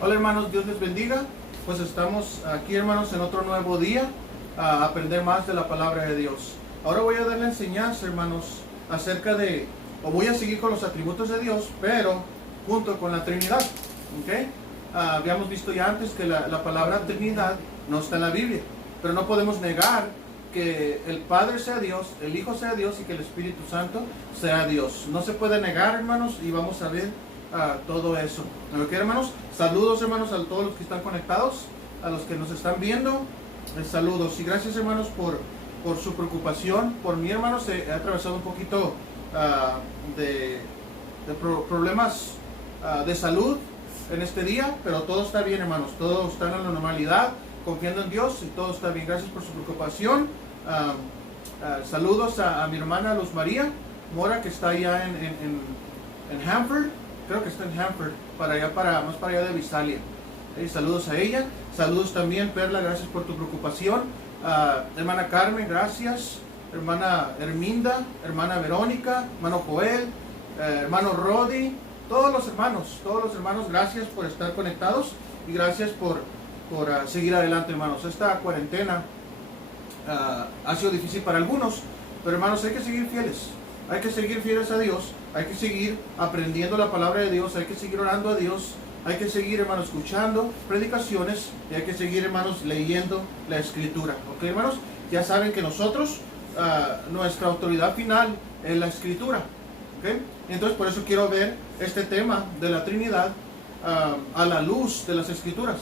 Hola hermanos, Dios les bendiga. Pues estamos aquí hermanos en otro nuevo día a aprender más de la palabra de Dios. Ahora voy a dar la enseñanza hermanos acerca voy a seguir con los atributos de Dios, pero junto con la Trinidad. ¿Okay? Habíamos visto ya antes que la palabra Trinidad no está en la Biblia, pero no podemos negar que el Padre sea Dios, el Hijo sea Dios y que el Espíritu Santo sea Dios. No se puede negar hermanos, y vamos a ver todo eso. ¿Ok, hermanos? Saludos hermanos a todos los que están conectados, a los que nos están viendo, saludos y gracias hermanos por su preocupación por mí hermanos. He atravesado un poquito de problemas de salud en este día, pero todo está bien hermanos, todos están en la normalidad, confiando en Dios y todo está bien. Gracias por su preocupación. Saludos a mi hermana Luz María Mora, que está allá en Hanford. Creo que está en Hanford, más para allá de Visalia. Saludos a ella. Saludos también, Perla, gracias por tu preocupación. Hermana Carmen, gracias. Hermana Herminda, hermana Verónica, hermano Joel, hermano Rodi, todos los hermanos, gracias por estar conectados y gracias por seguir adelante, hermanos. Esta cuarentena ha sido difícil para algunos, pero hermanos, hay que seguir fieles. Hay que seguir fieles a Dios, hay que seguir aprendiendo la palabra de Dios, hay que seguir orando a Dios, hay que seguir, hermanos, escuchando predicaciones y hay que seguir, hermanos, leyendo la Escritura. ¿Ok, hermanos? Ya saben que nosotros, nuestra autoridad final es la Escritura. ¿Ok? Entonces, por eso quiero ver este tema de la Trinidad a la luz de las Escrituras.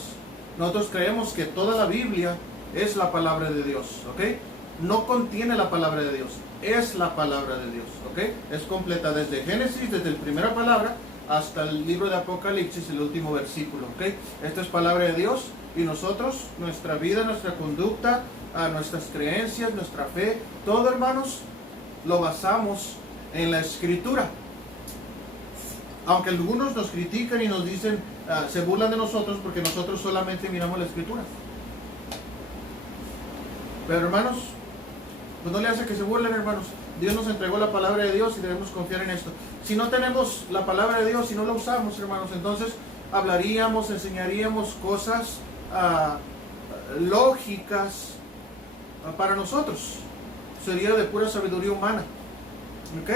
Nosotros creemos que toda la Biblia es la palabra de Dios. ¿Ok? No contiene la palabra de Dios, es la palabra de Dios, ¿ok? Es completa desde Génesis, desde la primera palabra hasta el libro de Apocalipsis, el último versículo, ¿ok? Esta es palabra de Dios y nosotros, nuestra vida, nuestra conducta, nuestras creencias, nuestra fe, todo, hermanos, lo basamos en la Escritura. Aunque algunos nos critican y nos dicen, se burlan de nosotros porque nosotros solamente miramos la Escritura. Pero, hermanos, pues no le hace que se burlen, hermanos. Dios nos entregó la palabra de Dios y debemos confiar en esto. Si no tenemos la palabra de Dios, si no la usamos, hermanos, entonces hablaríamos, enseñaríamos cosas lógicas para nosotros. Sería de pura sabiduría humana. ¿Ok?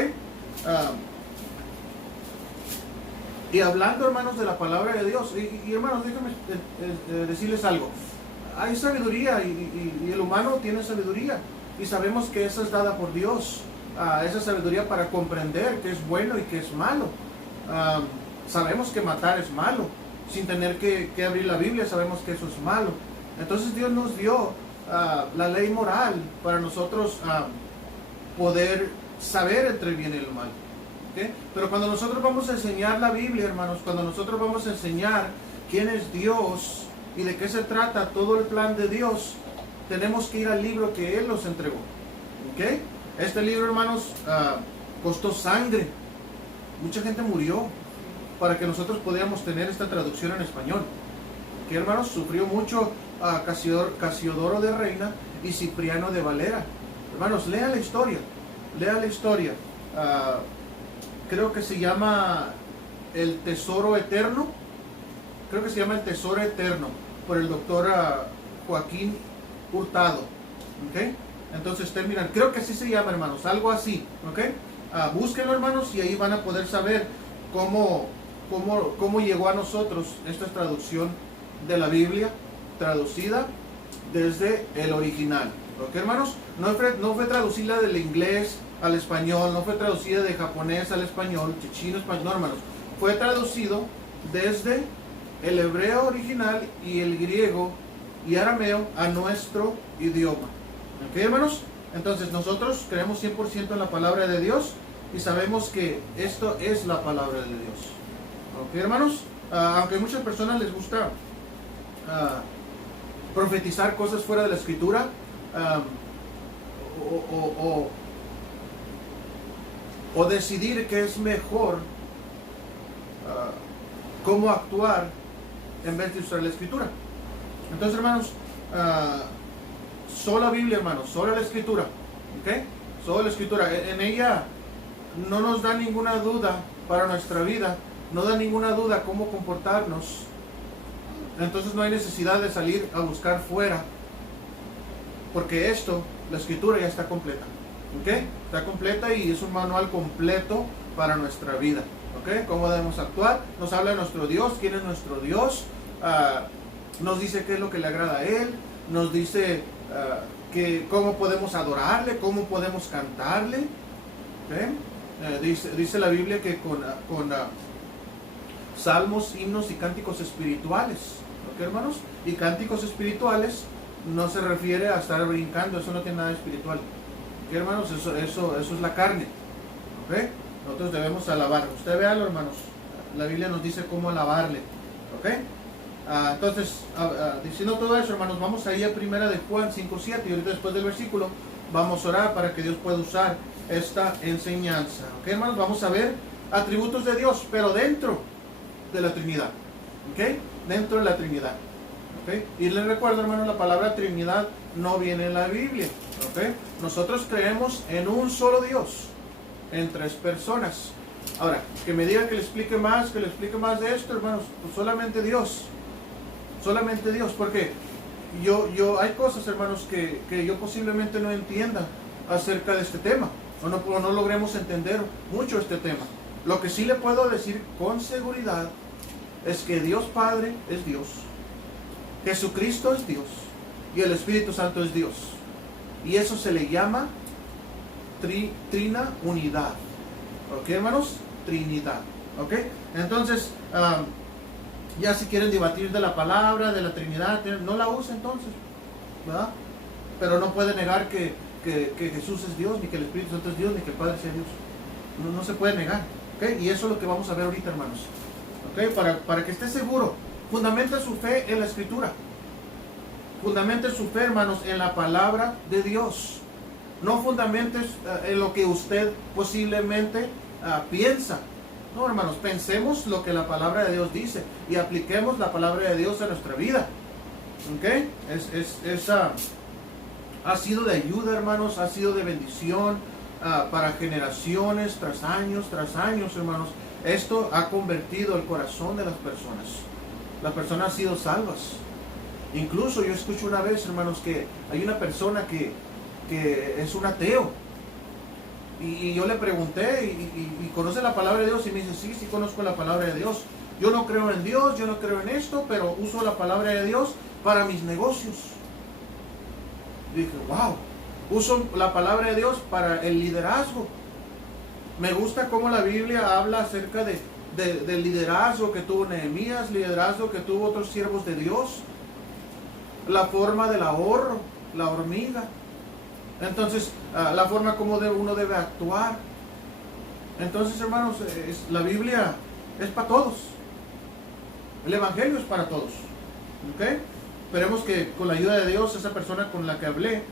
Y hablando, hermanos, de la palabra de Dios, y hermanos, déjenme decirles algo. Hay sabiduría y el humano tiene sabiduría. Y sabemos que esa es dada por Dios, esa sabiduría para comprender qué es bueno y qué es malo. Sabemos que matar es malo, sin tener que abrir la Biblia sabemos que eso es malo. Entonces Dios nos dio la ley moral para nosotros poder saber entre el bien y el mal. ¿Okay? Pero cuando nosotros vamos a enseñar la Biblia, hermanos, cuando nosotros vamos a enseñar quién es Dios y de qué se trata todo el plan de Dios, tenemos que ir al libro que Él nos entregó. ¿Okay? Este libro, hermanos, costó sangre. Mucha gente murió para que nosotros pudiéramos tener esta traducción en español. ¿Okay, hermanos? Sufrió mucho Casiodoro de Reina y Cipriano de Valera. Hermanos, lean la historia. Lean la historia. Creo que se llama El Tesoro Eterno. Creo que se llama El Tesoro Eterno por el doctor Joaquín Hurtado. ¿Ok? Entonces terminan, creo que así se llama, hermanos, algo así. ¿Ok? Búsquenlo, hermanos, y ahí van a poder saber cómo llegó a nosotros esta traducción de la Biblia, traducida desde el original. ¿Ok, hermanos? No fue traducida del inglés al español, no fue traducida de japonés al español, de chino al español, no, hermanos. Fue traducido desde el hebreo original y el griego y arameo a nuestro idioma. ¿Ok, hermanos? Entonces nosotros creemos 100% en la palabra de Dios y sabemos que esto es la palabra de Dios. ¿Ok, hermanos? Aunque a muchas personas les gusta profetizar cosas fuera de la Escritura, o decidir que es mejor cómo actuar en vez de usar la Escritura. Entonces, hermanos, sola Biblia, hermanos, sola la Escritura, ¿ok? Sola la Escritura, en ella no nos da ninguna duda para nuestra vida, no da ninguna duda cómo comportarnos Entonces no hay necesidad de salir a buscar fuera, porque esto, la escritura ya está completa. ¿Ok? Está completa y es un manual completo para nuestra vida. ¿Ok? ¿Cómo debemos actuar? Nos habla de nuestro Dios, quién es nuestro Dios. Nos dice qué es lo que le agrada a Él. Nos dice cómo podemos adorarle, cómo podemos cantarle. ¿Ok? Dice la Biblia que con salmos, himnos y cánticos espirituales. ¿Ok, hermanos? Y cánticos espirituales no se refiere a estar brincando, eso no tiene nada de espiritual. ¿Ok, hermanos? Eso es la carne. ¿Ok? Nosotros debemos alabar. Usted véalo, hermanos. La Biblia nos dice cómo alabarle. ¿Ok? Entonces, diciendo todo eso, hermanos, vamos ahí a primera de Juan 5:7 y ahorita después del versículo vamos a orar para que Dios pueda usar esta enseñanza. ¿Ok, hermanos? Vamos a ver atributos de Dios, pero dentro de la Trinidad. ¿Ok? Dentro de la Trinidad. ¿Ok? Y les recuerdo, hermanos, la palabra Trinidad no viene en la Biblia. ¿Ok? Nosotros creemos en un solo Dios, en 3 personas. Ahora, que me digan que le explique más de esto, hermanos, pues solamente Dios. Solamente Dios, porque hay cosas, hermanos, que yo posiblemente no entienda acerca de este tema, o no logremos entender mucho este tema. Lo que sí le puedo decir con seguridad es que Dios Padre es Dios, Jesucristo es Dios y el Espíritu Santo es Dios, y eso se le llama Trina unidad. ¿Ok, hermanos? Trinidad. ¿Ok? Entonces, ya si quieren debatir de la palabra, de la Trinidad, no la usen entonces, ¿verdad? Pero no puede negar que Jesús es Dios, ni que el Espíritu Santo es Dios, ni que el Padre sea Dios. No se puede negar. ¿Ok? Y eso es lo que vamos a ver ahorita, hermanos. ¿Ok? Para que esté seguro, fundamenta su fe en la Escritura. Fundamente su fe, hermanos, en la palabra de Dios. No fundamentes en lo que usted posiblemente piensa. No, hermanos, pensemos lo que la palabra de Dios dice y apliquemos la palabra de Dios a nuestra vida. ¿Ok? Ha sido de ayuda, hermanos, ha sido de bendición para generaciones tras años, hermanos. Esto ha convertido el corazón de las personas. Las personas han sido salvas. Incluso yo escucho una vez, hermanos, que hay una persona que es un ateo. Y yo le pregunté, y conoce la palabra de Dios, y me dice, sí conozco la palabra de Dios. Yo no creo en Dios, yo no creo en esto, pero uso la palabra de Dios para mis negocios. Y dije, wow, uso la palabra de Dios para el liderazgo. Me gusta cómo la Biblia habla acerca del liderazgo que tuvo Nehemías, liderazgo que tuvo otros siervos de Dios, la forma del ahorro, la hormiga. Entonces, la forma como uno debe actuar. Entonces, hermanos, la Biblia es para todos. El Evangelio es para todos. ¿Ok? Esperemos que con la ayuda de Dios, esa persona con la que hablé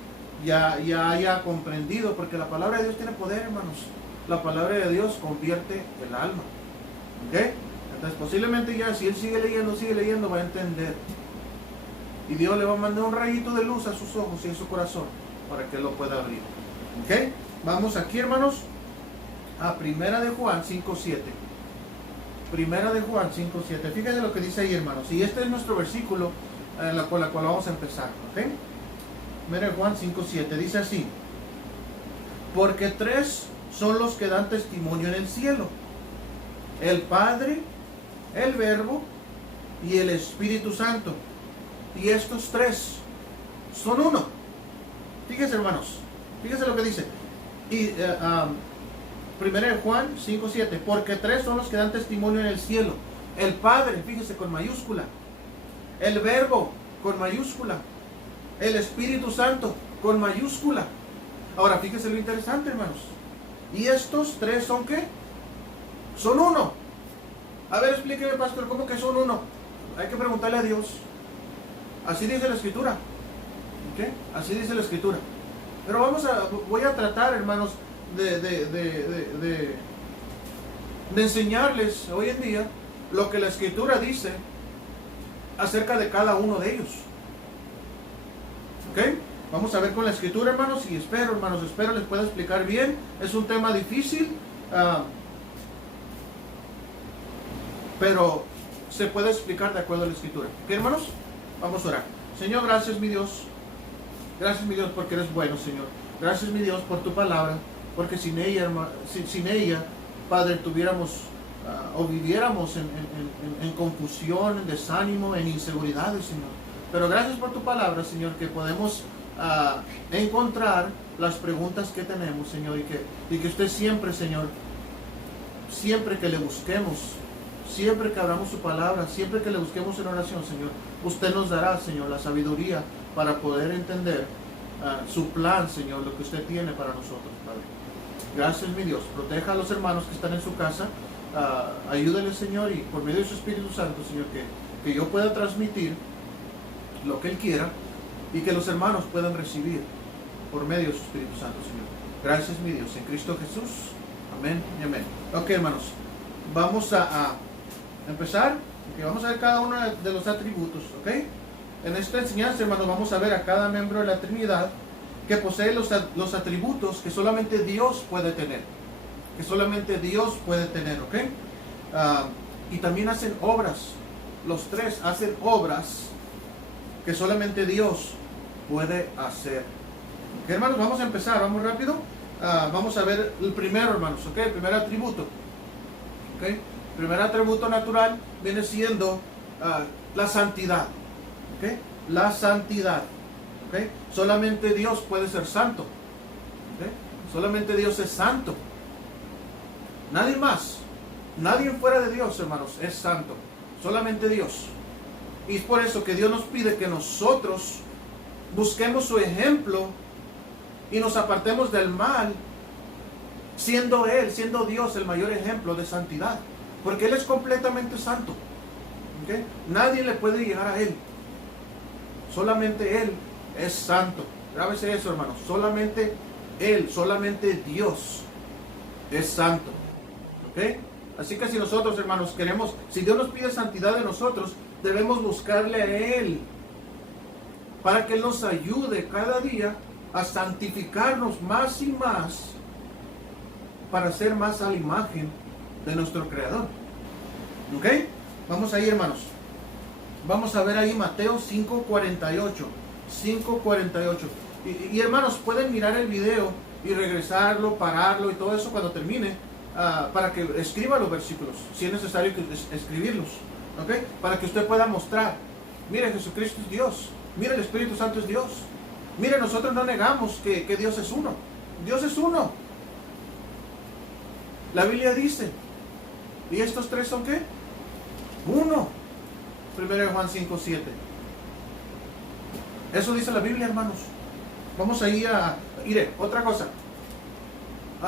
ya haya comprendido, porque la palabra de Dios tiene poder, hermanos. La palabra de Dios convierte el alma. ¿Ok? Entonces, posiblemente ya, si él sigue leyendo, va a entender. Y Dios le va a mandar un rayito de luz a sus ojos y a su corazón, para que lo pueda abrir. ¿Ok? Vamos aquí, hermanos, a Primera de Juan 5:7. Primera de Juan 5:7. Fíjense lo que dice ahí, hermanos. Y este es nuestro versículo con la cual vamos a empezar. ¿Ok? Primera de Juan 5:7. Dice así: porque 3 son los que dan testimonio en el cielo: el Padre, el Verbo y el Espíritu Santo. Y estos 3 son uno. Fíjense, hermanos, fíjense lo que dice. Y primera de Juan 5:7. Porque 3 son los que dan testimonio en el cielo: el Padre, fíjense, con mayúscula; el Verbo, con mayúscula; el Espíritu Santo, con mayúscula. Ahora, fíjense lo interesante, hermanos. ¿Y estos 3 son qué? Son uno. A ver, explíqueme, pastor, ¿cómo que son uno? Hay que preguntarle a Dios. Así dice la Escritura. ¿Okay? Así dice la Escritura. Pero voy a tratar, hermanos, de enseñarles hoy en día lo que la Escritura dice acerca de cada uno de ellos. ¿Ok? Vamos a ver con la Escritura, hermanos, y espero les pueda explicar bien. Es un tema difícil, pero se puede explicar de acuerdo a la Escritura. ¿Ok, hermanos? Vamos a orar. Señor, gracias, mi Dios. Gracias, mi Dios, porque eres bueno, Señor. Gracias, mi Dios, por tu palabra, porque sin ella, Padre, tuviéramos o viviéramos en confusión, en desánimo, en inseguridades, Señor. Pero gracias por tu palabra, Señor, que podemos encontrar las preguntas que tenemos, Señor, y que usted siempre, Señor, siempre que le busquemos, siempre que abramos su palabra, siempre que le busquemos en oración, Señor, usted nos dará, Señor, la sabiduría para poder entender su plan, Señor, lo que usted tiene para nosotros, Padre. Gracias, mi Dios. Proteja a los hermanos que están en su casa. Ayúdale, Señor, y por medio de su Espíritu Santo, Señor, que yo pueda transmitir lo que Él quiera y que los hermanos puedan recibir por medio de su Espíritu Santo, Señor. Gracias, mi Dios. En Cristo Jesús. Amén y amén. Ok, hermanos. Vamos a empezar. Okay, vamos a ver cada uno de los atributos, ¿ok? En esta enseñanza, hermanos, vamos a ver a cada miembro de la Trinidad que posee los atributos que solamente Dios puede tener. Que solamente Dios puede tener, ¿ok? Y también hacen obras. Los tres hacen obras que solamente Dios puede hacer. ¿Ok, hermanos? Vamos a empezar, vamos rápido. Vamos a ver el primero, hermanos, ¿ok? El primer atributo. ¿Ok? El primer atributo natural viene siendo la santidad. ¿Ok? La santidad. ¿Ok? Solamente Dios puede ser santo. ¿Ok? Solamente Dios es santo. Nadie más. Nadie fuera de Dios, hermanos, es santo. Solamente Dios. Y es por eso que Dios nos pide que nosotros busquemos su ejemplo y nos apartemos del mal, siendo Él, siendo Dios el mayor ejemplo de santidad. Porque Él es completamente santo. ¿Okay? Nadie le puede llegar a Él. Solamente Él es santo. Grábese eso, hermanos. Solamente Él, solamente Dios es santo. ¿Ok? Así que si nosotros, hermanos, queremos, si Dios nos pide santidad de nosotros, debemos buscarle a Él para que Él nos ayude cada día a santificarnos más y más para ser más a la imagen de nuestro Creador. ¿Ok? Vamos ahí, hermanos. Vamos a ver ahí Mateo 5:48. 5:48. Y hermanos, pueden mirar el video y regresarlo, pararlo y todo eso cuando termine, para que escriba los versículos, si es necesario escribirlos. ¿Ok? Para que usted pueda mostrar, mire, Jesucristo es Dios, mire, el Espíritu Santo es Dios. Mire, nosotros no negamos que Dios es uno. Dios es uno. La Biblia dice, ¿y estos tres son qué? Uno. 1 Juan 5:7. Eso dice la Biblia, hermanos. Vamos ahí mire, otra cosa.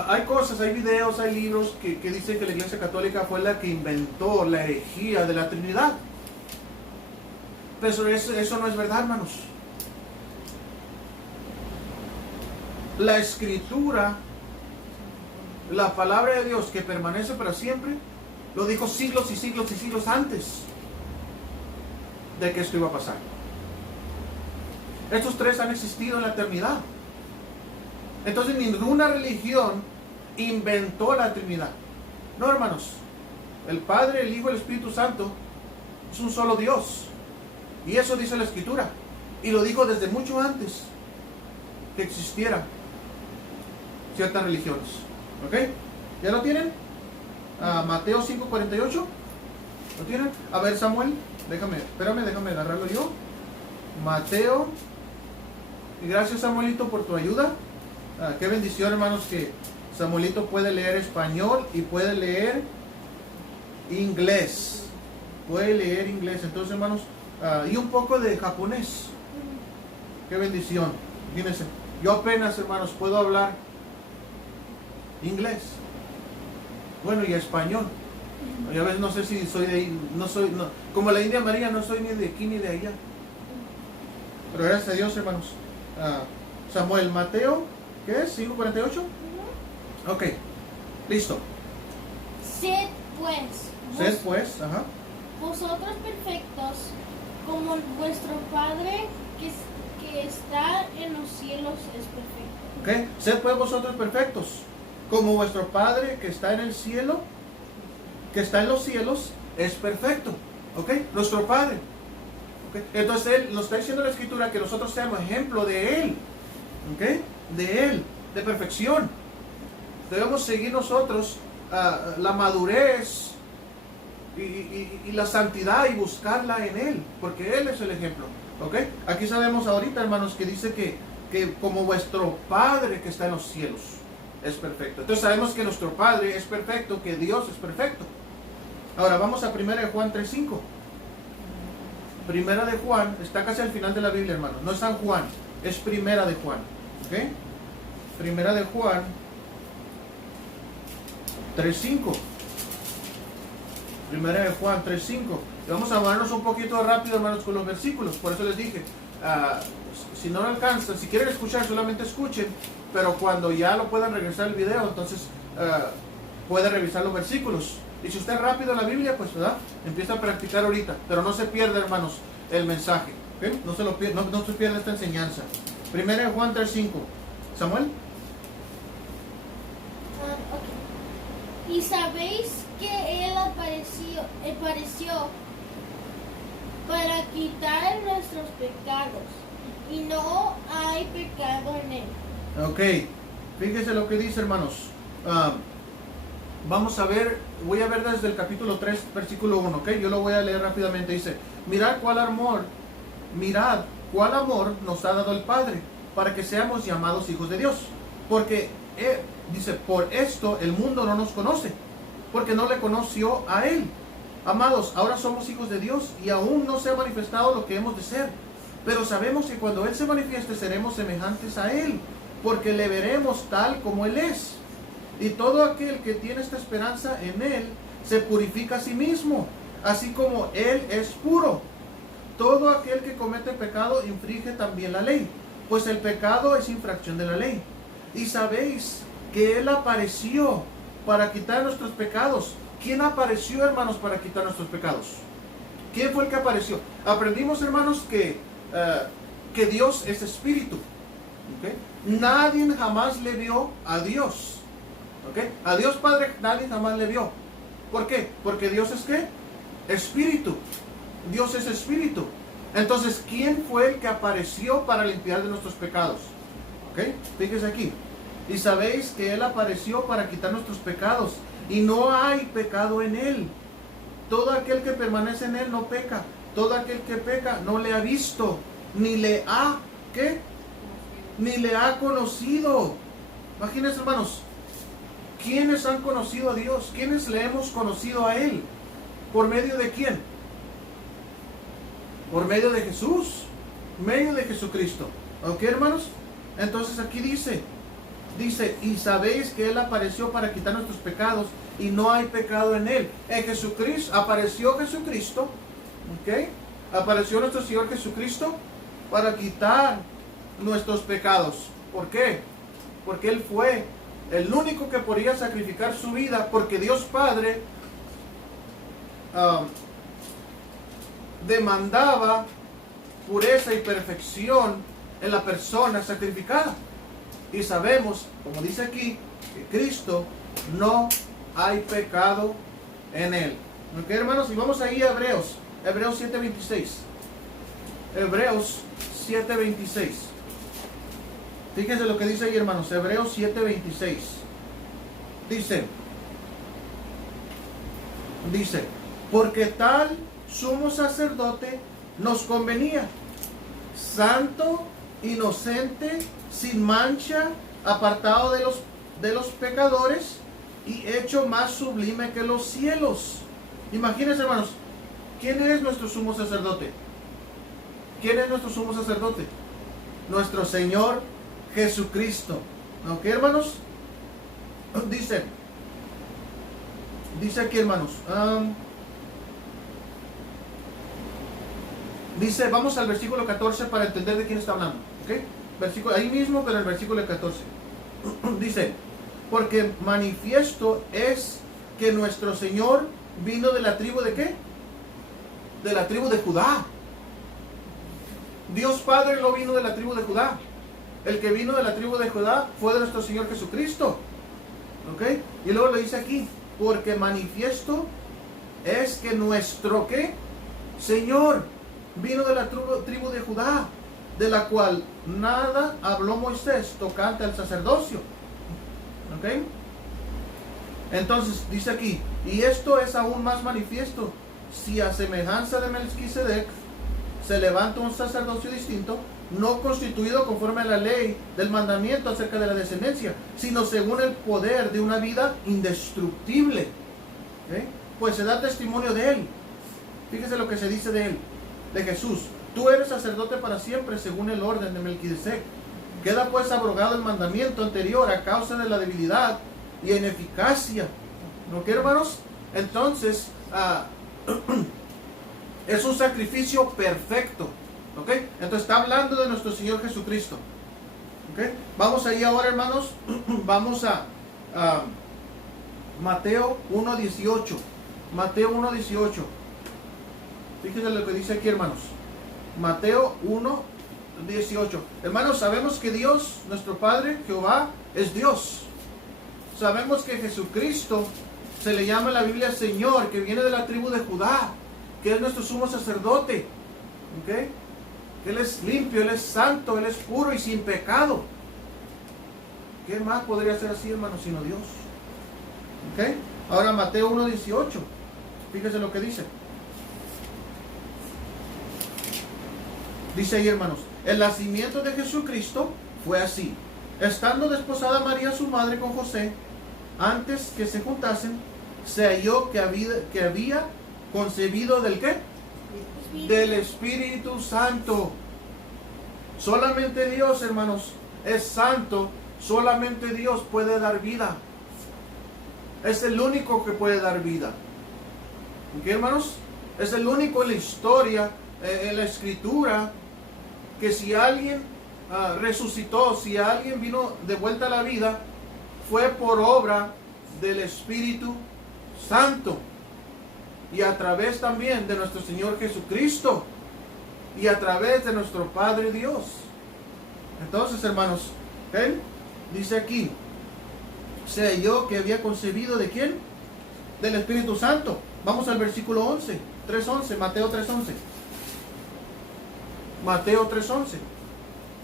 Hay cosas, hay videos, hay libros que dicen que la Iglesia Católica fue la que inventó la herejía de la Trinidad. Pero eso no es verdad, hermanos. La Escritura, la palabra de Dios que permanece para siempre, lo dijo siglos y siglos y siglos antes de que esto iba a pasar. Estos tres han existido en la eternidad. Entonces ninguna religión inventó la Trinidad. No, hermanos. El Padre, el Hijo y el Espíritu Santo es un solo Dios. Y eso dice la Escritura. Y lo dijo desde mucho antes que existiera ciertas religiones. ¿Ok? ¿Ya lo tienen? Mateo 5:48. ¿Lo tienen? A ver, Samuel, déjame agarrarlo yo. Mateo. Y gracias, Samuelito, por tu ayuda. Qué bendición, hermanos, que Samuelito puede leer español y puede leer inglés. Puede leer inglés. Entonces, hermanos, y un poco de japonés. Qué bendición. Fíjense, yo apenas, hermanos, puedo hablar inglés. Bueno, y español. Y a veces no sé si soy de ahí, como la India María, no soy ni de aquí ni de allá. Pero gracias a Dios, hermanos. Samuel, Mateo, ¿qué es? 5:48. Ok, listo. Sed pues, ajá. vosotros perfectos, como vuestro Padre que está en los cielos es perfecto. Ok, sed pues vosotros perfectos, como vuestro Padre que está en el cielo, que está en los cielos, es perfecto. ¿Ok? Nuestro Padre. ¿Ok? Entonces Él nos está diciendo en la Escritura que nosotros seamos ejemplo de Él. ¿Ok? De Él, de perfección. Debemos seguir nosotros la madurez y la santidad y buscarla en Él, porque Él es el ejemplo. ¿Ok? Aquí sabemos ahorita, hermanos, que dice que como vuestro Padre que está en los cielos es perfecto. Entonces sabemos que nuestro Padre es perfecto, que Dios es perfecto. Ahora vamos a 1 de Juan 3:5. 1 de Juan, está casi al final de la Biblia, hermanos. No es San Juan, es 1 de Juan. ¿Ok? 1 de Juan 3:5. 1 de Juan 3:5. Y vamos a movernos un poquito rápido, hermanos, con los versículos. Por eso les dije, si no lo alcanzan, si quieren escuchar, solamente escuchen. Pero cuando ya lo puedan regresar el video, entonces pueden revisar los versículos. Y si usted es rápido en la Biblia, pues ¿verdad? Empieza a practicar ahorita. Pero no se pierda, hermanos, el mensaje. ¿Okay? No se pierda esta enseñanza. 1 de Juan 3:5. Samuel. Okay. Y sabéis que Él apareció para quitar nuestros pecados, y no hay pecado en Él. Ok, fíjese lo que dice, hermanos. Vamos a ver, voy a ver desde el capítulo 3, versículo 1, ok. Yo lo voy a leer rápidamente. Dice: mirad cuál amor nos ha dado el Padre, para que seamos llamados hijos de Dios. Porque, dice, por esto el mundo no nos conoce, porque no le conoció a Él. Amados, ahora somos hijos de Dios y aún no se ha manifestado lo que hemos de ser. Pero sabemos que cuando Él se manifieste seremos semejantes a Él, porque le veremos tal como Él es. Y todo aquel que tiene esta esperanza en Él se purifica a sí mismo, así como Él es puro. Todo aquel que comete pecado infringe también la ley, pues el pecado es infracción de la ley. Y sabéis que Él apareció para quitar nuestros pecados. ¿Quién apareció, hermanos, para quitar nuestros pecados? ¿Quién fue el que apareció? Aprendimos, hermanos, que Dios es espíritu. ¿Okay? Nadie jamás le vio a Dios. ¿Okay? A Dios Padre nadie jamás le vio. ¿Por qué? Porque Dios es ¿qué? Espíritu. Dios es espíritu. Entonces, ¿quién fue el que apareció para limpiar de nuestros pecados? ¿Okay? Fíjese aquí. Y sabéis que Él apareció para quitar nuestros pecados, y no hay pecado en Él. Todo aquel que permanece en Él no peca. Todo aquel que peca no le ha visto, ni le ha, ¿qué? Ni le ha conocido. Imagínense, hermanos, ¿quiénes han conocido a Dios? ¿Quiénes le hemos conocido a Él? ¿Por medio de quién? Por medio de Jesús, medio de Jesucristo. ¿Ok, hermanos? Entonces aquí dice, y sabéis que Él apareció para quitar nuestros pecados, y no hay pecado en Él. En Jesucristo, apareció Jesucristo, ¿ok? Apareció nuestro Señor Jesucristo para quitar nuestros pecados. ¿Por qué? Porque Él fue el único que podía sacrificar su vida, porque Dios Padre demandaba pureza y perfección en la persona sacrificada. Y sabemos, como dice aquí, que Cristo no hay pecado en Él. ¿Ok, hermanos? Y vamos ahí a Hebreos 7:26. Hebreos 7:26. Fíjense lo que dice ahí, hermanos. Hebreos 7:26. Dice, porque tal sumo sacerdote nos convenía, santo, inocente, sin mancha, apartado de los pecadores, y hecho más sublime que los cielos. Imagínense, hermanos, ¿quién es nuestro sumo sacerdote? ¿Quién es nuestro sumo sacerdote? Nuestro Señor Jesucristo. ¿Ok, hermanos? Dice aquí, hermanos, vamos al versículo 14 para entender de quién está hablando. ¿Ok? Versículo, ahí mismo, pero el versículo 14. Dice, porque manifiesto es que nuestro Señor vino de la tribu de ¿qué? De la tribu de Judá. Dios Padre no vino de la tribu de Judá. El que vino de la tribu de Judá fue de nuestro Señor Jesucristo. ¿Ok? Y luego le dice aquí, porque manifiesto es que nuestro ¿qué? Señor, vino de la tribu de Judá, de la cual nada habló Moisés tocante al sacerdocio. ¿Ok? Entonces dice aquí, y esto es aún más manifiesto, si a semejanza de Melquisedec se levanta un sacerdocio distinto, no constituido conforme a la ley del mandamiento acerca de la descendencia, sino según el poder de una vida indestructible. ¿Ok? Pues se da testimonio de él. Fíjese lo que se dice de él, de Jesús. Tú eres sacerdote para siempre según el orden de Melquisedec. Queda pues abrogado el mandamiento anterior a causa de la debilidad y ineficacia. ¿No que, hermanos? Entonces, es un sacrificio perfecto. ¿Ok? Entonces está hablando de nuestro Señor Jesucristo. ¿Ok? Vamos ahí ahora, hermanos. Vamos a Mateo 1:18. Mateo 1:18. Fíjense lo que dice aquí, hermanos. Mateo 1:18. Hermanos, sabemos que Dios, nuestro Padre, Jehová, es Dios. Sabemos que Jesucristo se le llama en la Biblia Señor, que viene de la tribu de Judá, que es nuestro sumo sacerdote. ¿Ok? Él es limpio, Él es santo, Él es puro y sin pecado. ¿Qué más podría ser así, hermanos, sino Dios? ¿Ok? Ahora Mateo 1:18. Fíjense lo que dice. Dice ahí, hermanos, el nacimiento de Jesucristo fue así. Estando desposada María su madre con José, antes que se juntasen, se halló que había concebido ¿del qué? Del Espíritu Santo. Solamente Dios, hermanos, es santo. Solamente Dios puede dar vida. Es el único que puede dar vida. ¿Ok, hermanos? Es el único en la historia, en la escritura, que si alguien resucitó, si alguien vino de vuelta a la vida, fue por obra del Espíritu Santo. Y a través también de nuestro Señor Jesucristo. Y a través de nuestro Padre Dios. Entonces, hermanos, ¿okay? Dice aquí, se halló que había concebido ¿de quién? Del Espíritu Santo. Vamos al versículo 11, 3:11, Mateo 3:11. Mateo 3:11.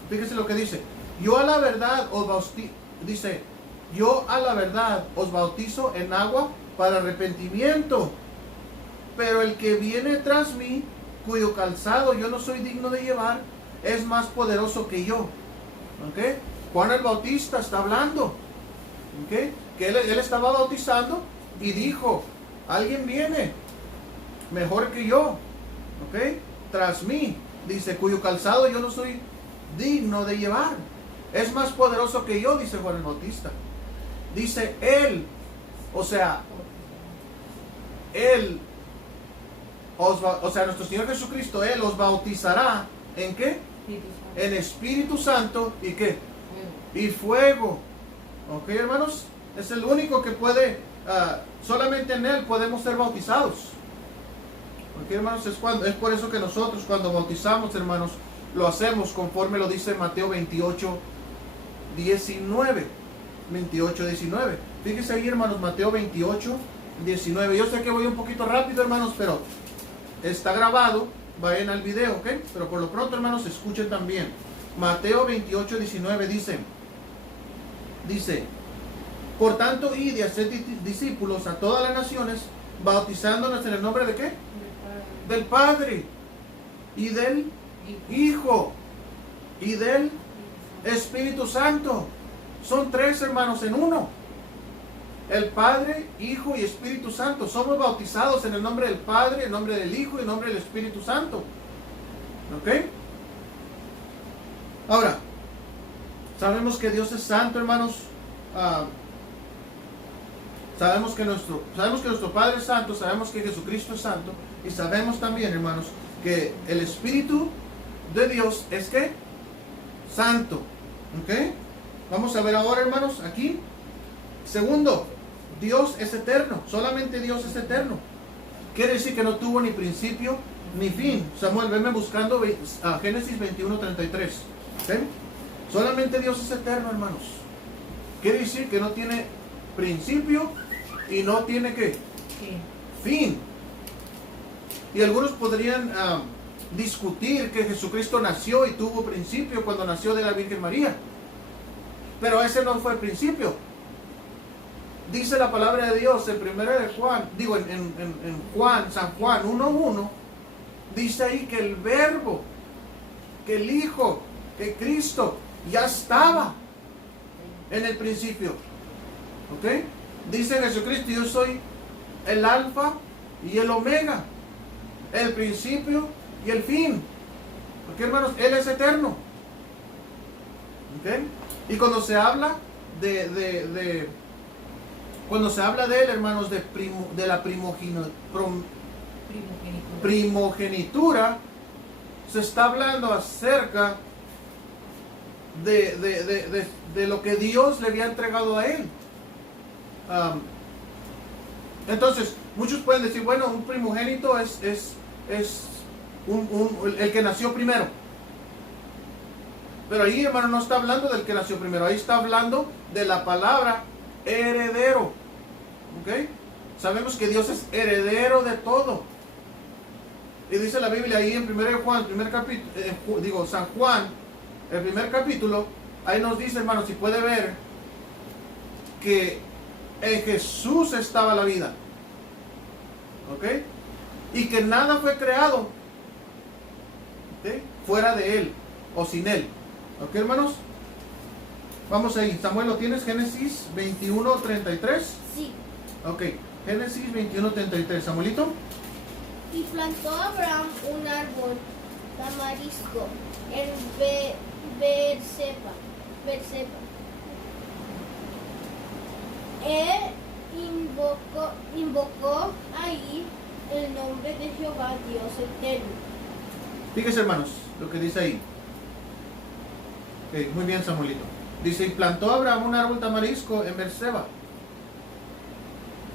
Fíjese lo que dice. Yo a la verdad os bautizo en agua para arrepentimiento. Pero el que viene tras mí, cuyo calzado yo no soy digno de llevar, es más poderoso que yo. ¿Ok? Juan el Bautista está hablando. ¿Ok? Que él estaba bautizando y dijo, alguien viene mejor que yo. ¿Ok? Tras mí. Dice, cuyo calzado yo no soy digno de llevar. Es más poderoso que yo, dice Juan el Bautista. Dice él, o sea, nuestro Señor Jesucristo, Él os bautizará ¿en qué? En Espíritu Santo y ¿qué? Y fuego. ¿Ok, hermanos? Es el único que puede, solamente en Él podemos ser bautizados. ¿Ok, hermanos? Es por eso que nosotros cuando bautizamos, hermanos, lo hacemos conforme lo dice Mateo 28:19. 28:19. Fíjense ahí, hermanos, Mateo 28:19. Yo sé que voy un poquito rápido, hermanos, pero está grabado, vayan al video, ¿ok? Pero por lo pronto, hermanos, escuchen también. Mateo 28:19 dice, por tanto, id y haced discípulos a todas las naciones, bautizándonos en el nombre de ¿qué? Del Padre, y del Hijo, y del Espíritu Santo. Son tres, hermanos, en uno. El Padre, Hijo y Espíritu Santo. Somos bautizados en el nombre del Padre, en el nombre del Hijo y en el nombre del Espíritu Santo. ¿Ok? Ahora, sabemos que Dios es santo, hermanos. Sabemos que nuestro Padre es santo, sabemos que Jesucristo es santo. Y sabemos también, hermanos, que el Espíritu de Dios es ¿qué? Santo. ¿Ok? Vamos a ver ahora, hermanos, aquí. Segundo, Dios es eterno. Solamente Dios es eterno. Quiere decir que no tuvo ni principio ni fin. Samuel, venme buscando a Génesis 21:33. ¿Okay? Solamente Dios es eterno, hermanos. Quiere decir que no tiene principio y no tiene ¿qué? Fin. Y algunos podrían discutir que Jesucristo nació y tuvo principio cuando nació de la Virgen María. Pero ese no fue el principio. Dice la palabra de Dios en primera de Juan, en Juan, San Juan 1:1, dice ahí que el Verbo, que el Hijo, que Cristo ya estaba en el principio. ¿Ok? Dice Jesucristo, yo soy el Alfa y el Omega, el principio y el fin. ¿Ok, hermanos? Él es eterno. ¿Ok? Y cuando se habla cuando se habla de él, hermanos, de la primogenitura, se está hablando acerca de lo que Dios le había entregado a él. Entonces, muchos pueden decir, bueno, un primogénito es el que nació primero. Pero ahí, hermano, no está hablando del que nació primero. Ahí está hablando de la palabra heredero. ¿Ok? Sabemos que Dios es heredero de todo. Y dice la Biblia ahí en 1 Juan, San Juan, el primer capítulo, ahí nos dice, hermano, si puede ver, que en Jesús estaba la vida. ¿Ok? Y que nada fue creado, ¿ok?, fuera de él o sin él. ¿Ok, hermanos? Vamos ahí. Samuel, ¿lo tienes? Génesis 21:33. Sí. Ok. Génesis 21:33. Samuelito. Y plantó Abraham un árbol tamarisco en Beerseba. Invocó ahí el nombre de Jehová Dios eterno. Fíjese, hermanos, lo que dice ahí. Okay, muy bien, Samuelito. Dice, y plantó Abraham un árbol tamarisco en Beerseba.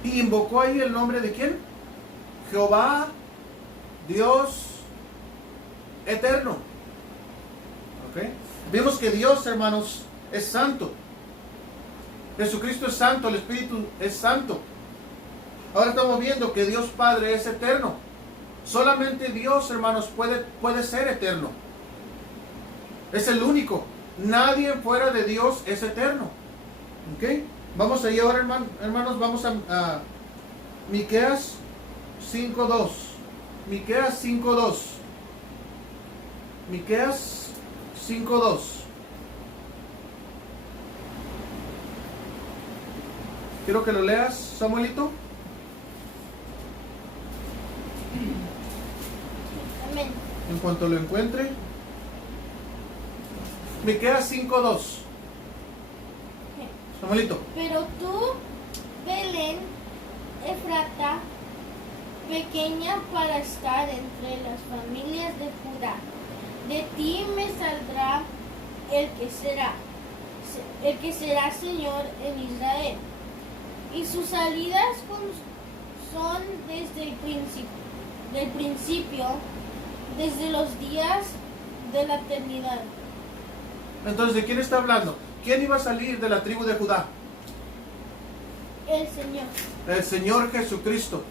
Y invocó ahí el nombre de ¿quién? Jehová Dios eterno. ¿Ok? Vimos que Dios, hermanos, es santo. Jesucristo es santo, el Espíritu es santo. Ahora estamos viendo que Dios Padre es eterno. Solamente Dios, hermanos, puede ser eterno. Es el único. Nadie fuera de Dios es eterno. ¿Ok? Vamos allí ahora, hermanos, vamos a Miqueas 5:2. Miqueas 5:2. Miqueas 5:2. Quiero que lo leas, Samuelito. Amén. En cuanto lo encuentre. Miqueas 5:2. Samuelito. Pero tú, Belén, Efrata, pequeña para estar entre las familias de Judá, de ti me saldrá el que será Señor en Israel. Y sus salidas son desde el principio, desde los días de la eternidad. Entonces, ¿de quién está hablando? ¿Quién iba a salir de la tribu de Judá? El Señor. El Señor Jesucristo.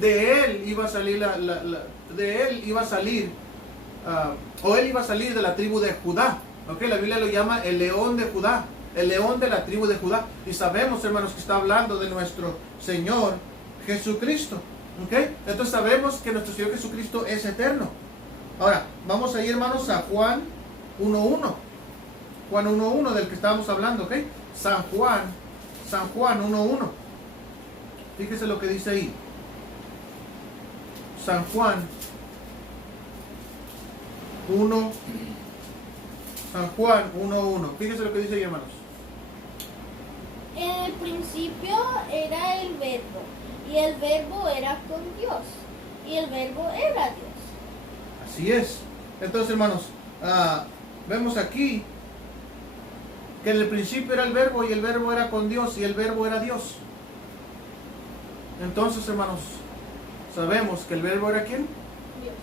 De él iba a salir él iba a salir de la tribu de Judá. ¿Ok? La Biblia lo llama el león de Judá, el león de la tribu de Judá. Y sabemos, hermanos, que está hablando de nuestro Señor Jesucristo. ¿Ok? Entonces sabemos que nuestro Señor Jesucristo es eterno. Ahora, vamos ahí, hermanos, a Juan 1:1. Juan 1:1 del que estábamos hablando, ¿ok? San Juan 1:1. Fíjese lo que dice ahí. San Juan 1:1. Fíjese lo que dice ahí, hermanos. En el principio era el Verbo, y el Verbo era con Dios, y el Verbo era Dios. Así es. Entonces, hermanos, vemos aquí que en el principio era el Verbo, y el Verbo era con Dios, y el Verbo era Dios. Entonces, hermanos, sabemos que el Verbo era ¿quién? Dios.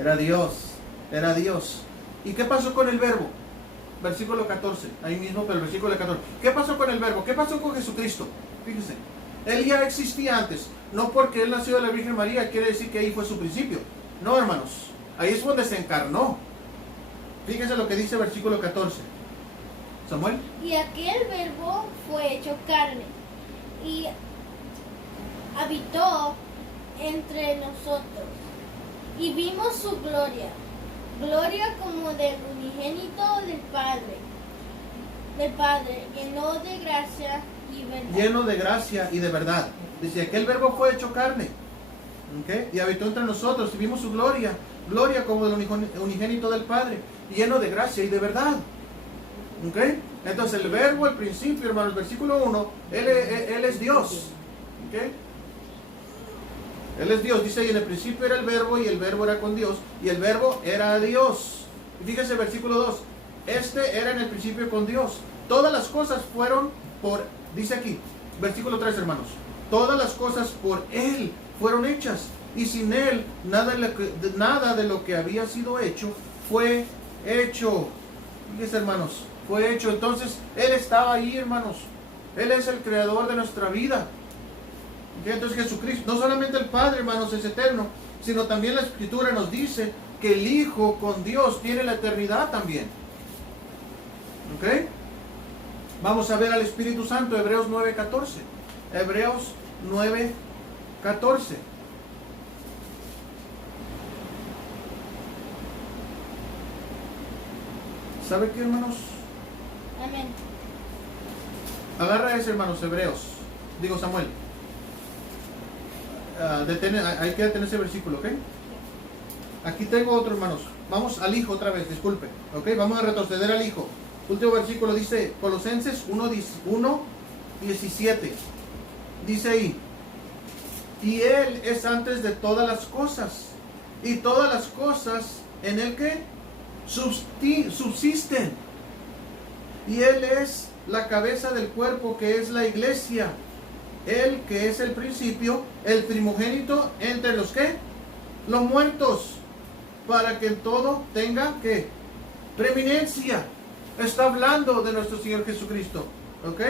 Era Dios. Era Dios. ¿Y qué pasó con el Verbo? Versículo 14. Ahí mismo, pero el versículo 14. ¿Qué pasó con el Verbo? ¿Qué pasó con Jesucristo? Fíjense. Él ya existía antes. No porque Él nació de la Virgen María quiere decir que ahí fue su principio. No, hermanos. Ahí es donde se encarnó. Fíjense lo que dice el versículo 14. Samuel. Y aquel verbo fue hecho carne y habitó entre nosotros. Y vimos su gloria, gloria como del unigénito del Padre, lleno de gracia y verdad. Lleno de gracia y de verdad. Dice, aquel verbo fue hecho carne. ¿Okay? Y habitó entre nosotros y vimos su gloria, gloria como del unigénito del Padre, lleno de gracia y de verdad. ¿Okay? Entonces el verbo al principio, hermanos, versículo 1, él es Dios. ¿Okay? Él es Dios, dice, y en el principio era el verbo, y el verbo era con Dios, y el verbo era Dios. Y fíjese el versículo 2, este era en el principio con Dios. Todas las cosas fueron por, dice aquí, versículo 3, hermanos, todas las cosas por Él fueron hechas, y sin Él nada de lo que había sido hecho fue hecho. Fíjese, hermanos, fue hecho. Entonces Él estaba ahí, hermanos. Él es el creador de nuestra vida. Entonces Jesucristo, no solamente el Padre, hermanos, es eterno, sino también la Escritura nos dice que el Hijo con Dios tiene la eternidad también. ¿Ok? Vamos a ver al Espíritu Santo, Hebreos 9:14. Hebreos 9:14. ¿Sabe qué, hermanos? Amén. Agarra ese, hermanos, Hebreos. Digo, Samuel. Hay que detener ese versículo, ¿ok? Aquí tengo otro, hermanos. Vamos al Hijo otra vez, disculpe. ¿Ok? Vamos a retroceder al Hijo. Último versículo dice Colosenses 1:17. Dice ahí, y Él es antes de todas las cosas, y todas las cosas en Él que subsisten, y Él es la cabeza del cuerpo, que es la iglesia. Él que es el principio, el primogénito entre los que, los muertos, para que en todo tenga que preeminencia. Está hablando de nuestro Señor Jesucristo, ¿ok?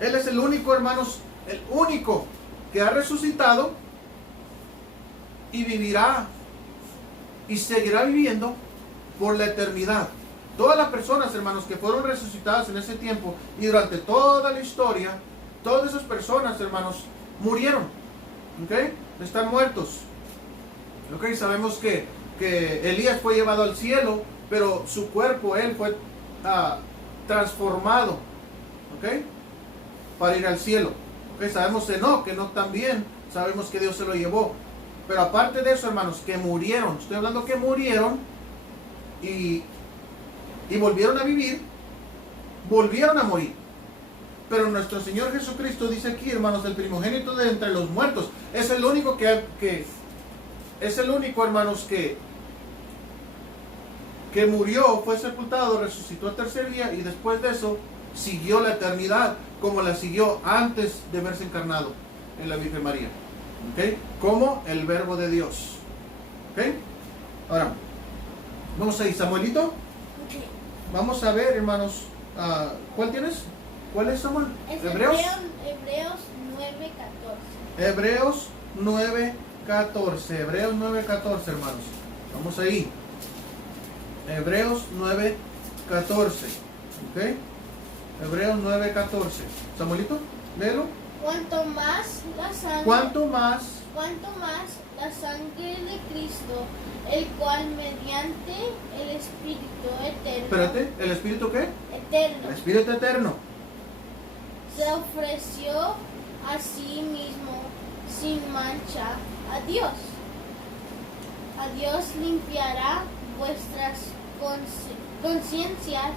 Él es el único, hermanos, el único que ha resucitado y vivirá y seguirá viviendo por la eternidad. Todas las personas, hermanos, que fueron resucitadas en ese tiempo y durante toda la historia, todas esas personas, hermanos, murieron. ¿Ok? Están muertos. ¿Ok? Sabemos que Elías fue llevado al cielo, pero su cuerpo, él fue transformado. ¿Ok? Para ir al cielo. ¿Ok? Sabemos que Enoc también, sabemos que Dios se lo llevó. Pero aparte de eso, hermanos, que murieron. Estoy hablando que murieron y volvieron a vivir, volvieron a morir. Pero nuestro Señor Jesucristo dice aquí, hermanos, el primogénito de entre los muertos, es el único es el único, hermanos, que murió, fue sepultado, resucitó al tercer día y después de eso siguió la eternidad como la siguió antes de verse encarnado en la Virgen María. ¿Ok? Como el Verbo de Dios. ¿Ok? Ahora, vamos a ir, Samuelito. Vamos a ver, hermanos, ¿cuál tienes? ¿Cuál es, Samuel? Hebreos 9:14. Hebreos 9:14. Hebreos 9:14, hermanos. Vamos ahí. Hebreos 9:14. ¿Ok? Hebreos 9:14. Samuelito, léelo. Cuanto más la sangre de Cristo, el cual mediante el Espíritu eterno. Espérate, ¿el Espíritu qué? Eterno. El Espíritu eterno. Se ofreció a sí mismo sin mancha a Dios. A Dios limpiará vuestras conciencias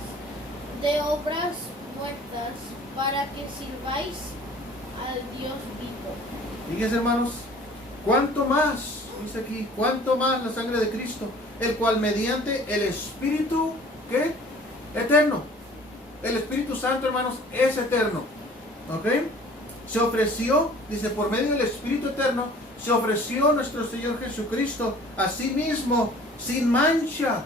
de obras muertas para que sirváis al Dios vivo. Fíjense, hermanos, cuánto más, dice aquí, cuánto más la sangre de Cristo, el cual mediante el Espíritu, ¿qué? Eterno. El Espíritu Santo, hermanos, es eterno. ¿Ok? Se ofreció, dice, por medio del Espíritu eterno, se ofreció nuestro Señor Jesucristo a sí mismo, sin mancha,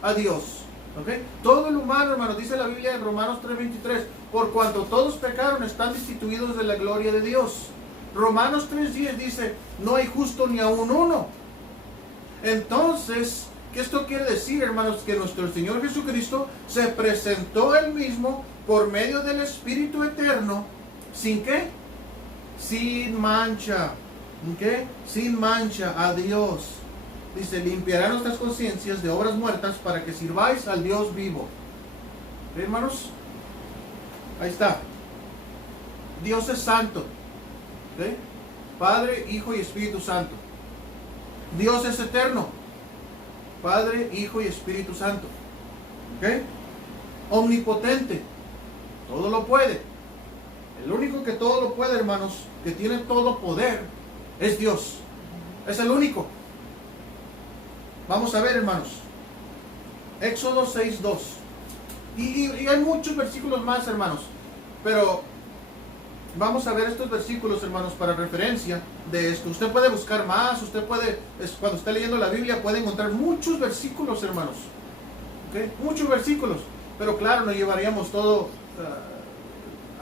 a Dios. ¿Ok? Todo el humano, hermanos, dice la Biblia en Romanos 3:23, por cuanto todos pecaron, están destituidos de la gloria de Dios. Romanos 3:10 dice, no hay justo ni aún uno. Entonces, ¿qué esto quiere decir, hermanos? Que nuestro Señor Jesucristo se presentó Él mismo por medio del Espíritu Eterno. ¿Sin qué? Sin mancha. ¿Qué? Sin mancha a Dios. Dice, limpiará nuestras conciencias de obras muertas para que sirváis al Dios vivo. ¿Sí, hermanos? Ahí está. Dios es santo. ¿Sí? Padre, Hijo y Espíritu Santo. Dios es eterno. Padre, Hijo y Espíritu Santo. ¿Ok? Omnipotente. Todo lo puede. El único que todo lo puede, hermanos, que tiene todo poder, es Dios. Es el único. Vamos a ver, hermanos. Éxodo 6:2. Y hay muchos versículos más, hermanos. Pero vamos a ver estos versículos, hermanos, para referencia de esto. Usted puede buscar más. Usted puede, cuando esté leyendo la Biblia, puede encontrar muchos versículos, hermanos. ¿Okay? Muchos versículos. Pero claro, nos llevaríamos todo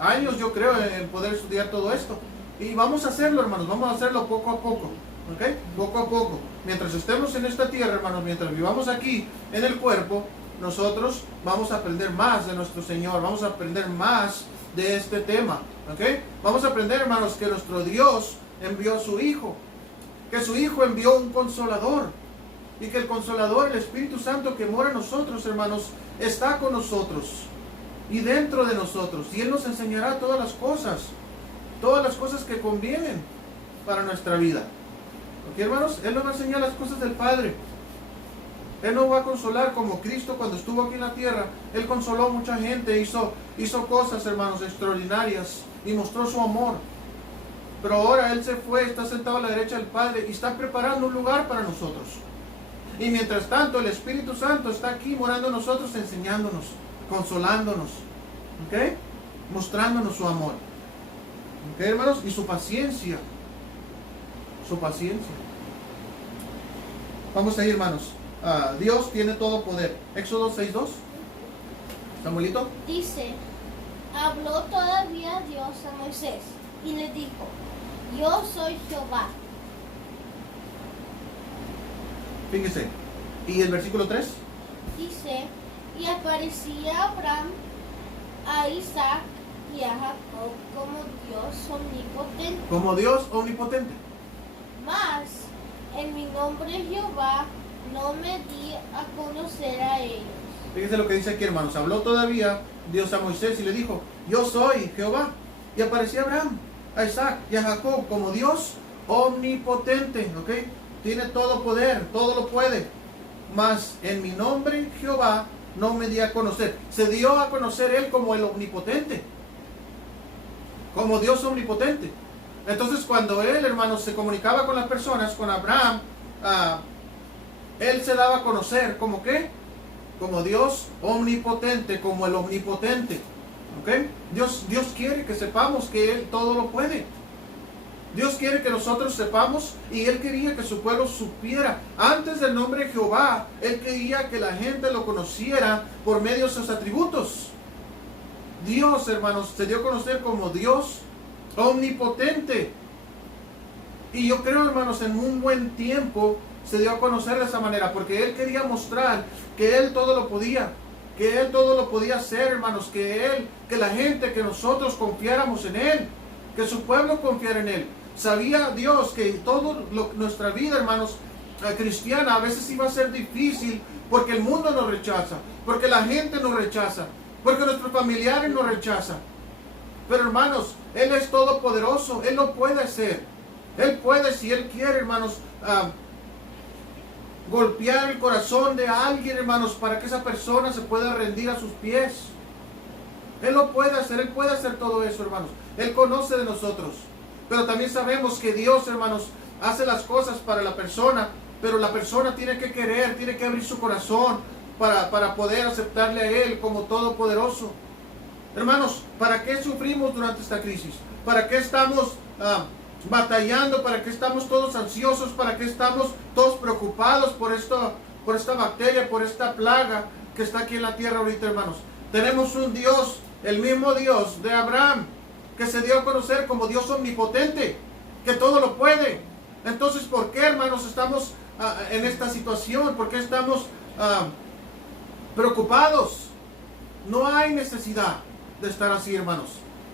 años, yo creo, en poder estudiar todo esto. Y vamos a hacerlo, hermanos. Vamos a hacerlo poco a poco. ¿Ok? Poco a poco. Mientras estemos en esta tierra, hermanos, mientras vivamos aquí en el cuerpo, nosotros vamos a aprender más de nuestro Señor. Vamos a aprender más de este tema. ¿Ok? Vamos a aprender, hermanos, que nuestro Dios envió a su Hijo. Que su Hijo envió un Consolador. Y que el Consolador, el Espíritu Santo que mora en nosotros, hermanos, está con nosotros. Y dentro de nosotros. Y Él nos enseñará todas las cosas que convienen para nuestra vida. ¿Ok, hermanos? Él nos va a enseñar las cosas del Padre. Él nos va a consolar como Cristo cuando estuvo aquí en la tierra. Él consoló a mucha gente, hizo cosas, hermanos, extraordinarias y mostró su amor. Pero ahora Él se fue, está sentado a la derecha del Padre y está preparando un lugar para nosotros. Y mientras tanto el Espíritu Santo está aquí morando en nosotros, enseñándonos, consolándonos, ¿ok? Mostrándonos su amor. ¿Ok, hermanos? Y su paciencia. Su paciencia. Vamos a ir, hermanos. Dios tiene todo poder. Éxodo 6:2. Samuelito. Dice, habló todavía Dios a Moisés y le dijo, yo soy Jehová. Fíjese. ¿Y el versículo 3? Dice, y aparecía a Abraham, a Isaac y a Jacob como Dios omnipotente. Como Dios omnipotente. Mas en mi nombre Jehová no me di a conocer a ellos. Fíjese lo que dice aquí, hermanos. Habló todavía Dios a Moisés y le dijo, yo soy Jehová. Y aparecía a Abraham, a Isaac y a Jacob como Dios omnipotente. ¿Ok? Tiene todo poder, todo lo puede. Mas en mi nombre Jehová no me di a conocer. Se dio a conocer Él como el omnipotente. Como Dios omnipotente. Entonces cuando Él, hermanos, se comunicaba con las personas, con Abraham, Él se daba a conocer como ¿qué? Como Dios omnipotente, como el omnipotente. ¿Ok? Dios quiere que sepamos que Él todo lo puede. Dios quiere que nosotros sepamos, y Él quería que su pueblo supiera. Antes del nombre Jehová, Él quería que la gente lo conociera por medio de sus atributos. Dios, hermanos, se dio a conocer como Dios omnipotente. Y yo creo, hermanos, en un buen tiempo se dio a conocer de esa manera, porque Él quería mostrar que Él todo lo podía. Que Él todo lo podía hacer, hermanos. Que la gente, que nosotros confiáramos en Él. Que su pueblo confiara en Él. Sabía Dios que nuestra vida, hermanos, cristiana a veces iba a ser difícil porque el mundo nos rechaza, porque la gente nos rechaza, porque nuestros familiares nos rechazan. Pero, hermanos, Él es todopoderoso, Él lo puede hacer. Él puede, si Él quiere, hermanos, golpear el corazón de alguien, hermanos, para que esa persona se pueda rendir a sus pies. Él lo puede hacer, Él puede hacer todo eso, hermanos. Él conoce de nosotros. Pero también sabemos que Dios, hermanos, hace las cosas para la persona, pero la persona tiene que querer, tiene que abrir su corazón para poder aceptarle a Él como todopoderoso. Hermanos, ¿para qué sufrimos durante esta crisis? ¿Para qué estamos batallando? ¿Para qué estamos todos ansiosos? ¿Para qué estamos todos preocupados por esta bacteria, por esta plaga que está aquí en la tierra ahorita, hermanos? Tenemos un Dios, el mismo Dios de Abraham, que se dio a conocer como Dios omnipotente. que todo lo puede. Entonces, ¿por qué, hermanos, estamos en esta situación? ¿Por qué estamos preocupados? No hay necesidad de estar así, hermanos.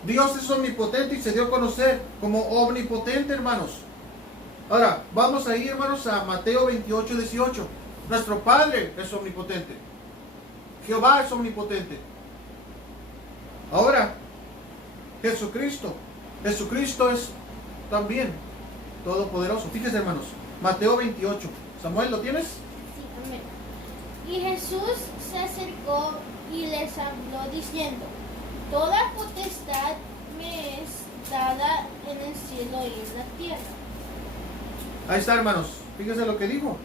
Dios es omnipotente y se dio a conocer como omnipotente, hermanos. Ahora, vamos a ir, hermanos, a Mateo 28, 18. Nuestro Padre es omnipotente. Jehová es omnipotente. Ahora, Jesucristo es también todopoderoso. Fíjense, hermanos, Mateo 28. Samuel, ¿lo tienes? Sí, amén. Y Jesús se acercó y les habló diciendo: toda potestad me es dada en el cielo y en la tierra. Ahí está, hermanos. Fíjense lo que dijo.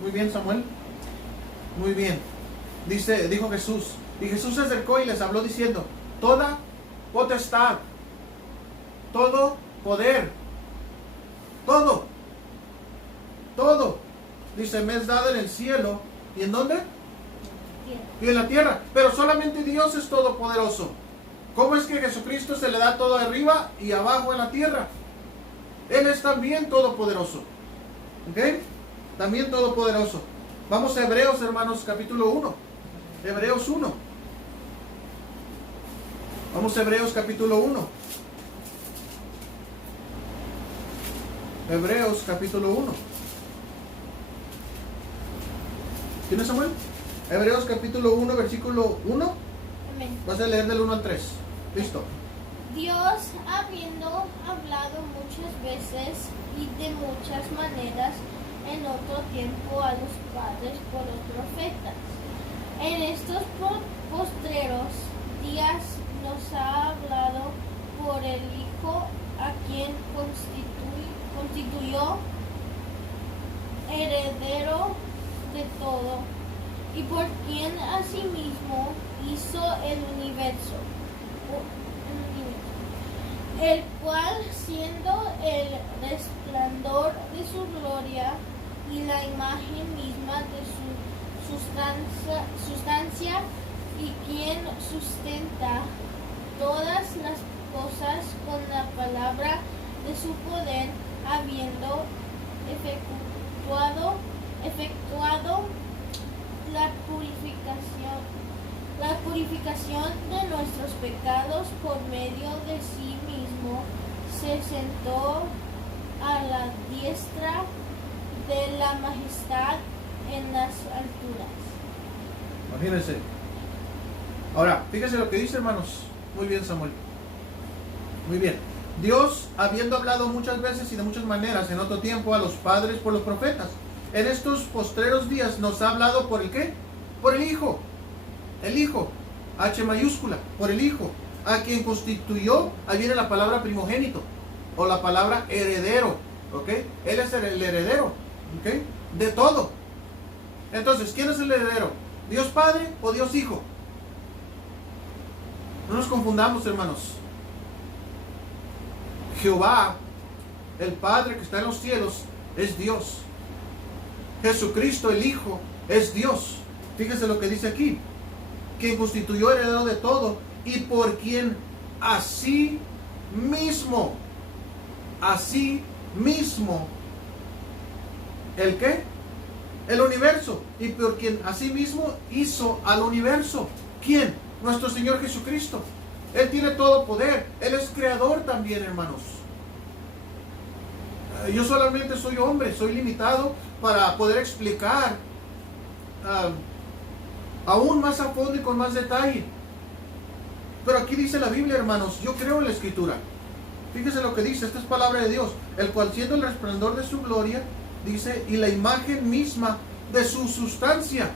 Muy bien, Samuel. Muy bien. Dijo Jesús. Y Jesús se acercó y les habló diciendo: toda potestad, todo poder, todo. Dice, me es dado en el cielo. ¿Y en dónde? Y en la tierra. Pero solamente Dios es todopoderoso. ¿Cómo es que a Jesucristo se le da todo arriba y abajo en la tierra? Él es también todopoderoso. ¿Ok? También todopoderoso. Vamos a Hebreos, hermanos, capítulo 1. Hebreos 1. Vamos a Hebreos capítulo 1. Hebreos capítulo 1. ¿Tienes, Samuel? Hebreos capítulo 1, versículo 1. Amén. Vas a leer del 1 al 3. Listo. Dios, habiendo hablado muchas veces y de muchas maneras en otro tiempo a los padres por los profetas, en estos postreros días nos ha hablado por el Hijo, a quien constituyó heredero de todo, y por quien asimismo hizo el universo, el cual, siendo el resplandor de su gloria y la imagen misma de su sustancia, y quien sustenta todas las cosas con la palabra de su poder, habiendo efectuado la purificación de nuestros pecados por medio de sí mismo, se sentó a la diestra de la majestad en las alturas. Imagínense. Ahora, fíjense lo que dice, hermanos. Muy bien, Samuel. Muy bien. Dios, habiendo hablado muchas veces y de muchas maneras en otro tiempo a los padres por los profetas, en estos postreros días nos ha hablado por el ¿qué? Por el Hijo. El Hijo, H mayúscula, por el Hijo, a quien constituyó, ahí viene la palabra primogénito, o la palabra heredero, ¿ok? Él es el heredero, ¿ok? De todo. Entonces, ¿quién es el heredero? ¿Dios Padre o Dios Hijo? No nos confundamos, hermanos. Jehová, el Padre que está en los cielos, es Dios. Jesucristo, el Hijo, es Dios. Fíjese lo que dice aquí: quien constituyó heredero de todo, y por quien así mismo, ¿el qué? El universo. Y por quien así mismo hizo al universo. ¿Quién? Nuestro Señor Jesucristo. Él tiene todo poder. Él es creador también, hermanos. Yo solamente soy hombre, soy limitado para poder explicar aún más a fondo y con más detalle. Pero aquí dice la Biblia, hermanos, yo creo en la Escritura. Fíjese lo que dice, esta es palabra de Dios, el cual siendo el resplandor de su gloria, dice, y la imagen misma de su sustancia.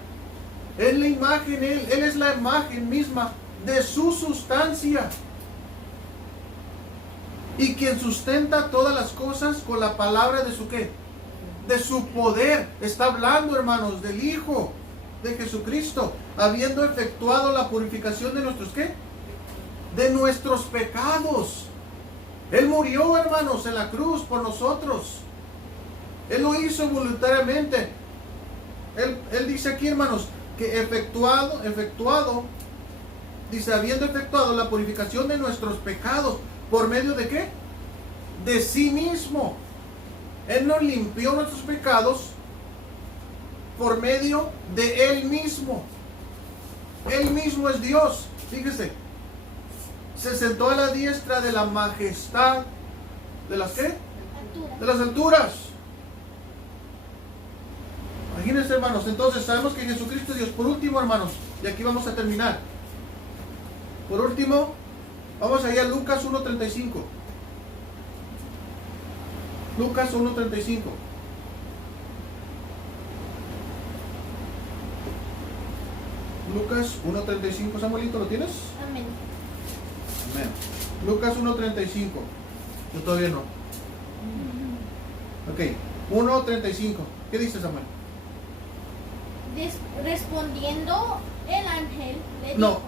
Él es la imagen misma de su sustancia. Y quien sustenta todas las cosas con la palabra de su ¿qué? De su poder. Está hablando, hermanos, del Hijo de Jesucristo, habiendo efectuado la purificación de nuestros ¿qué? De nuestros pecados. Él murió, hermanos, en la cruz por nosotros. Él lo hizo voluntariamente. Él dice aquí, hermanos, que efectuado, dice, habiendo efectuado la purificación de nuestros pecados, ¿por medio de qué? de sí mismo. Él nos limpió nuestros pecados por medio de Él mismo. Él mismo es Dios. Fíjese, se sentó a la diestra de la majestad. ¿De las qué? Altura. De las alturas. Imagínense, hermanos. Entonces sabemos que Jesucristo es Dios. Por último, hermanos, y aquí vamos a terminar. Por último, vamos a ir a Lucas 1:35. Lucas 1:35. Lucas 1:35, Samuelito, ¿lo tienes? Amén. Amén. Lucas 1:35. Yo todavía no. Ok, 1:35. ¿Qué dice Samuel? Respondiendo el ángel le dijo. No.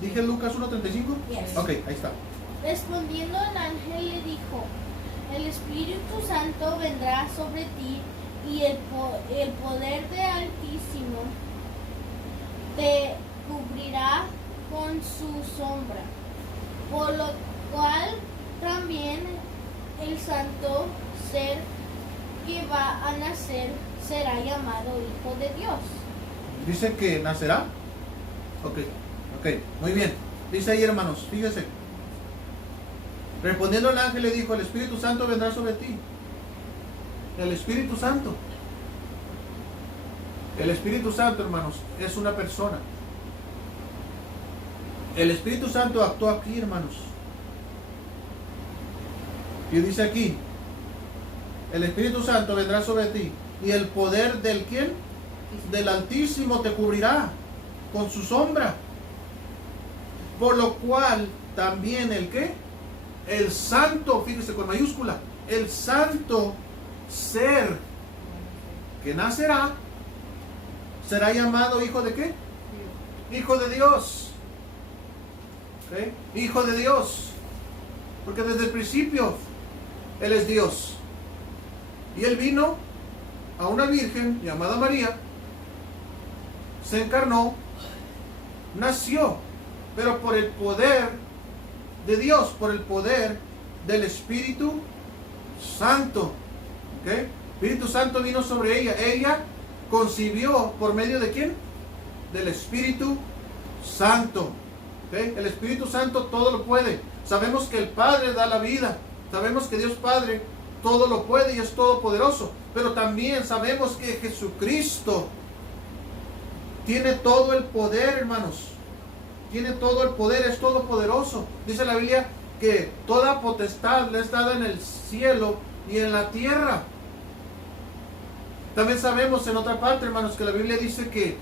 ¿Dije Lucas 1:35? Yes. Ok, ahí está. Respondiendo el ángel le dijo, el Espíritu Santo vendrá sobre ti y el poder de Altísimo te cubrirá con su sombra, por lo cual también el santo ser que va a nacer será llamado Hijo de Dios. Dice que nacerá. Ok, muy bien. Dice ahí, hermanos, fíjese. Respondiendo el ángel le dijo, el Espíritu Santo vendrá sobre ti. El Espíritu Santo. El Espíritu Santo, hermanos, es una persona. El Espíritu Santo actuó aquí, hermanos. Y dice aquí, el Espíritu Santo vendrá sobre ti y el poder del ¿quién? Del Altísimo te cubrirá con su sombra. Por lo cual también el ¿qué? El santo, fíjese con mayúscula, el santo ser que nacerá será llamado hijo de ¿qué? Hijo de Dios. ¿Okay? Hijo de Dios. Porque desde el principio Él es Dios. Y Él vino a una virgen llamada María, se encarnó, nació, pero por el poder de Dios, por el poder del Espíritu Santo. ¿Okay? Espíritu Santo vino sobre ella. Ella concibió por medio de ¿quién? Del Espíritu Santo. ¿Okay? El Espíritu Santo todo lo puede. Sabemos que el Padre da la vida. Sabemos que Dios Padre todo lo puede y es todopoderoso. Pero también sabemos que Jesucristo tiene todo el poder, hermanos. Tiene todo el poder, es todopoderoso. Dice la Biblia que toda potestad le es dada en el cielo y en la tierra. También sabemos en otra parte, hermanos, que la Biblia dice que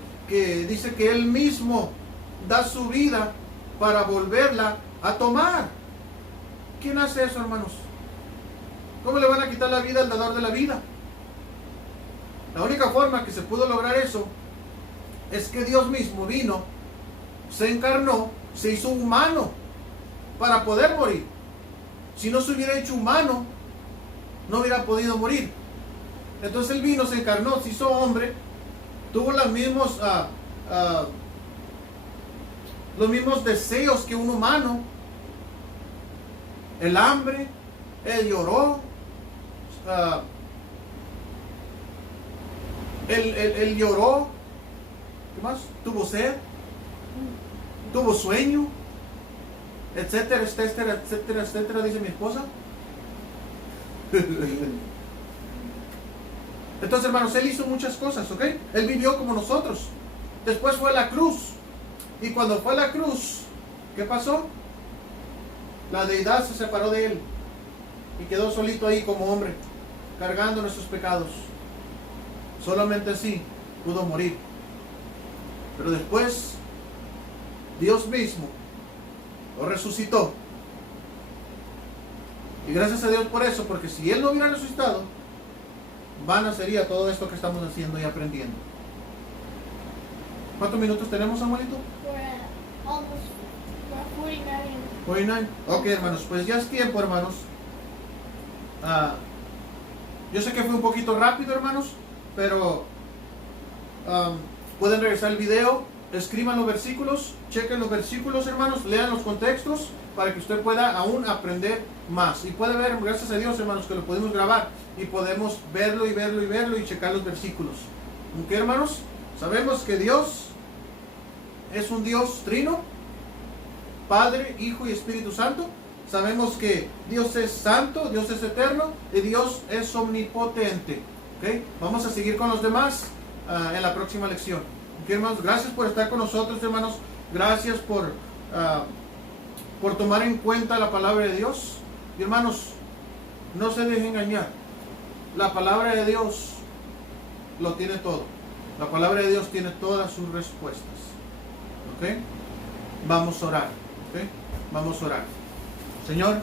Él mismo da su vida para volverla a tomar. ¿Quién hace eso, hermanos? ¿Cómo le van a quitar la vida al dador de la vida? La única forma que se pudo lograr eso es que Dios mismo vino, se encarnó, se hizo humano para poder morir. Si no se hubiera hecho humano, no hubiera podido morir. Entonces Él vino, se encarnó, se hizo hombre, tuvo los mismos deseos que un humano. El hambre, Él lloró, él lloró, ¿qué más? Tuvo sed, tuvo sueño, etcétera, etcétera, etcétera, etcétera, dice mi esposa. Entonces, hermanos, Él hizo muchas cosas, ¿ok? Él vivió como nosotros. Después fue a la cruz. Y cuando fue a la cruz, ¿qué pasó? La deidad se separó de Él y quedó solito ahí como hombre, cargando nuestros pecados. Solamente así pudo morir. Pero después, Dios mismo lo resucitó. Y gracias a Dios por eso, porque si Él no hubiera resucitado, vana sería todo esto que estamos haciendo y aprendiendo. ¿Cuántos minutos tenemos, Samuelito? Almost 49. 49. Ok, hermanos, pues ya es tiempo, hermanos. Yo sé que fue un poquito rápido, hermanos, pero pueden regresar el video escriban los versículos, chequen los versículos, hermanos, lean los contextos para que usted pueda aún aprender más. Y puede ver, gracias a Dios, hermanos, que lo podemos grabar y podemos verlo y verlo y verlo y checar los versículos. ¿Ok, hermanos? Sabemos que Dios es un Dios trino, Padre, Hijo y Espíritu Santo. Sabemos que Dios es santo, Dios es eterno y Dios es omnipotente. ¿Okay? Vamos a seguir con los demás en la próxima lección. ¿Okay, hermanos? Gracias por estar con nosotros, hermanos. Gracias por tomar en cuenta la palabra de Dios. Y hermanos, no se dejen engañar. La palabra de Dios lo tiene todo. La palabra de Dios tiene todas sus respuestas. ¿Ok? Vamos a orar. ¿Ok? Vamos a orar. Señor,